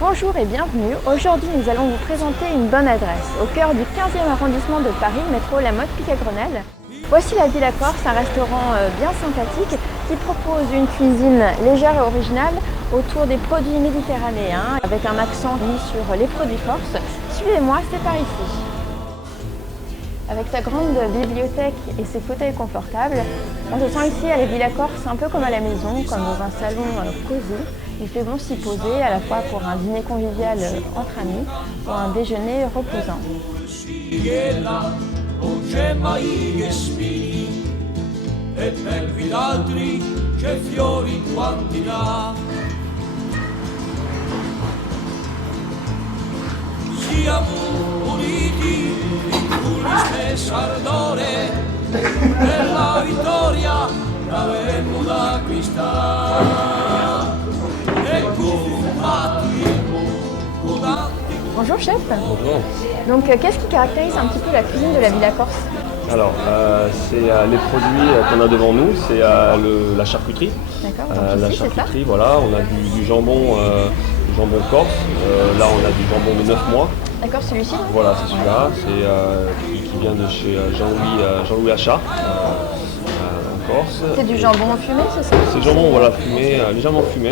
Bonjour et bienvenue. Aujourd'hui, nous allons vous présenter une bonne adresse. Au cœur du 15e arrondissement de Paris, métro La Motte Piquet-Grenelle. Voici la Villa Corse, un restaurant bien sympathique qui propose une cuisine légère et originale autour des produits méditerranéens avec un accent mis sur les produits corses. Suivez-moi, c'est par ici. Avec sa grande bibliothèque et ses fauteuils confortables, on se sent ici à la Villa Corse un peu comme à la maison, comme dans un salon cosy. Il fait bon s'y poser à la fois pour un dîner convivial entre amis ou un déjeuner reposant. Bonjour chef. Bonjour. Donc qu'est-ce qui caractérise un petit peu la cuisine de la Villa Corse? Alors, c'est les produits qu'on a devant nous, c'est la charcuterie. D'accord, La charcuterie, voilà, on a du jambon corse. Là, on a du jambon de 9 mois. D'accord, celui-ci? Voilà, c'est celui-là, qui vient de chez Jean-Louis Achat, en Corse. C'est du jambon fumé, c'est ça? C'est jambon, voilà, fumé, légèrement fumé.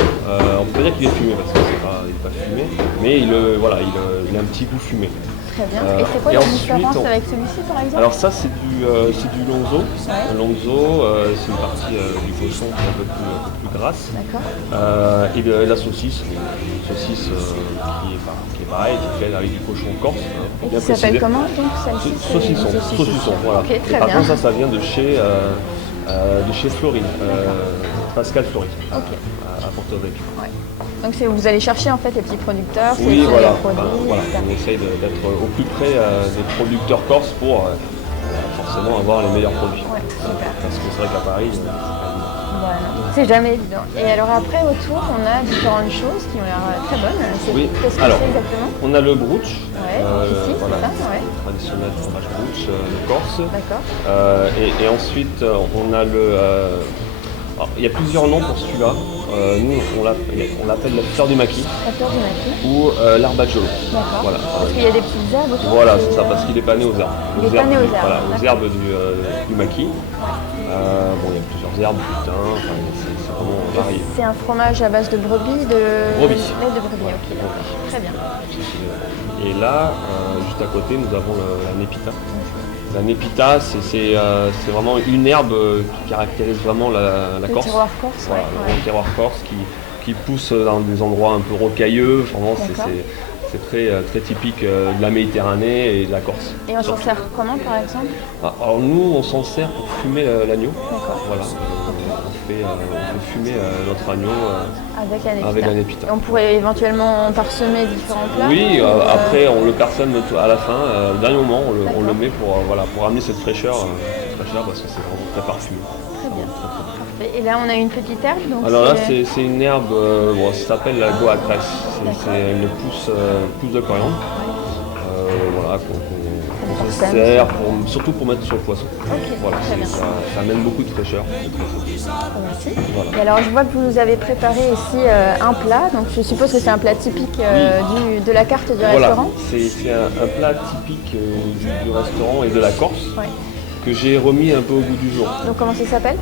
On peut pas dire qu'il est fumé parce qu'il n'est pas fumé, mais il a un petit goût fumé. Très bien. Et c'est quoi la différence avec celui-ci par exemple? Alors ça c'est du lonzo. Ouais. Le lonzo, c'est une partie du cochon qui est un peu plus grasse. D'accord. Et la saucisse, une saucisse qui est pareille, qui est faite avec du cochon corse. Et qui s'appelle comment donc celle-ci? Saucisson, voilà. Ok, très par bien. contre ça vient de chez Florine, Pascal Florine, à Porto Vecchio. Ouais. Donc vous allez chercher en fait les petits producteurs, Oui, voilà. les produits, Voilà. On essaye d'être au plus près des producteurs corses pour forcément avoir les meilleurs produits. Ouais, super. Parce que c'est vrai qu'à Paris, Voilà. C'est jamais évident. Et alors après autour, on a différentes choses qui ont l'air très bonnes. Oui. Qu'est-ce que Alors, c'est exactement? on a le brooch. Ouais, ici, voilà, c'est ça, ouais. Traditionnel fromage brooch de Corse. D'accord. Et ensuite, on a alors, il y a plusieurs noms pour celui-là. Nous, on l'appelle la fleur du maquis La fleur du maquis. ou l'arbajolo. D'accord. Voilà. Parce qu'il y a des petites herbes autour. Voilà, c'est ça, parce qu'il est pas né aux herbes. Il est pas né aux herbes. Voilà, aux D'accord. herbes du maquis. Bon, il y a plusieurs herbes, du thym, enfin, c'est vraiment varié. C'est un fromage à base de brebis, Brebis. lait de brebis, ok, d'accord. Très bien. Et là, juste à côté, nous avons la népita. La népita, c'est vraiment une herbe qui caractérise vraiment la Corse. Le terroir corse, Voilà, ouais. le terroir corse qui pousse dans des endroits un peu rocailleux. Vraiment, D'accord. c'est très typique de la Méditerranée et de la Corse. Et on s'en sert comment par exemple? Alors nous, on s'en sert pour fumer l'agneau. D'accord. Voilà, on fait fumer notre agneau Avec la népita. Et on pourrait éventuellement parsemer différents plats? Oui, après on le parsème à la fin, au dernier moment, on le met pour amener cette fraîcheur parce que c'est vraiment très parfumé. Très bien. Parfait. Et là on a une petite herbe. Donc alors là c'est une herbe, ça s'appelle la goacress. C'est une pousse de coriandre. Voilà, qu'on se sert, surtout pour mettre sur le poisson. Ok, voilà, très bien. ça amène beaucoup de fraîcheur. Merci. Voilà. Et alors je vois que vous nous avez préparé ici un plat, donc je suppose que c'est un plat typique de la carte du restaurant. C'est un plat typique du restaurant et de la Corse. Ouais. Que j'ai remis un peu au goût du jour. Donc comment ça s'appelle?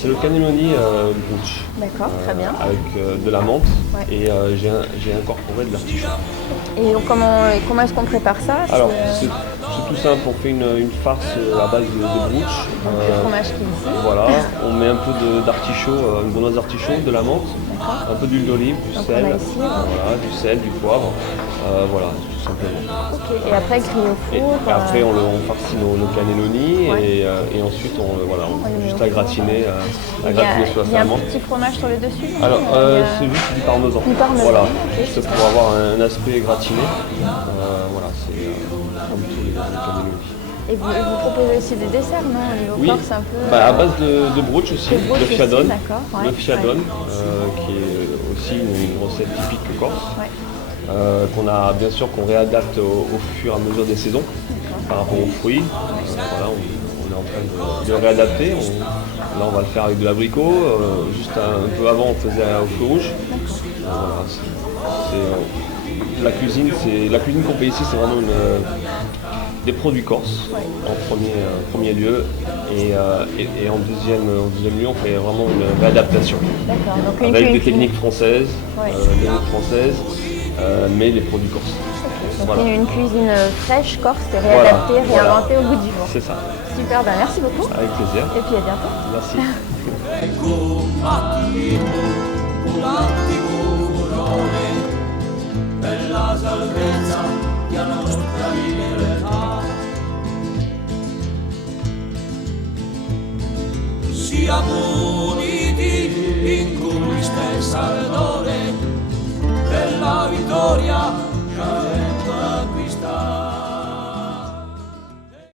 C'est le cannelloni brooch. D'accord, très bien. Avec de la menthe et j'ai incorporé de l'artichaut. Et donc, comment est-ce qu'on prépare ça? Alors c'est tout simple, on fait une farce à base de brooch. Le fromage qui est ici. Voilà, on met un peu d'artichaut, une grenouille d'artichaut, de la menthe, un peu d'huile d'olive, du donc sel, on a ici, voilà, du sel, du poivre, voilà, tout simplement. Ok, et après grillé au Et four. après on farcit nos cannelloni et ensuite on juste à gratiner sur la Il y a un menthe. petit fromage sur le dessus? Alors c'est juste du parmesan. Du parmesan. Voilà, Ok, juste pour avoir un aspect gratiné. Voilà, c'est comme tous les cannelloni. Et vous proposez aussi des desserts, non? Au niveau Oui, corse un peu. à base de brooch aussi, De brooch de fiadone. aussi, d'accord, ouais. Le fiadone, qui est aussi une recette typique corse. Ouais. Qu'on réadapte au fur et à mesure des saisons par rapport aux fruits. Voilà, on est en train de le réadapter. Là, on va le faire avec de l'abricot. Juste un peu avant, on faisait au feu rouge. Voilà, La cuisine qu'on fait ici, c'est vraiment des produits corses en premier lieu, et en deuxième lieu, on fait vraiment une réadaptation D'accord, donc avec des techniques françaises, mais les produits corses. Donc Voilà. une cuisine fraîche, corse, réadaptée, réinventée au goût du jour. C'est ça. Super, ben merci beaucoup. Avec plaisir. Et puis à bientôt. Merci. Bella salvezza della nostra libertà. Siamo uniti in cui stessa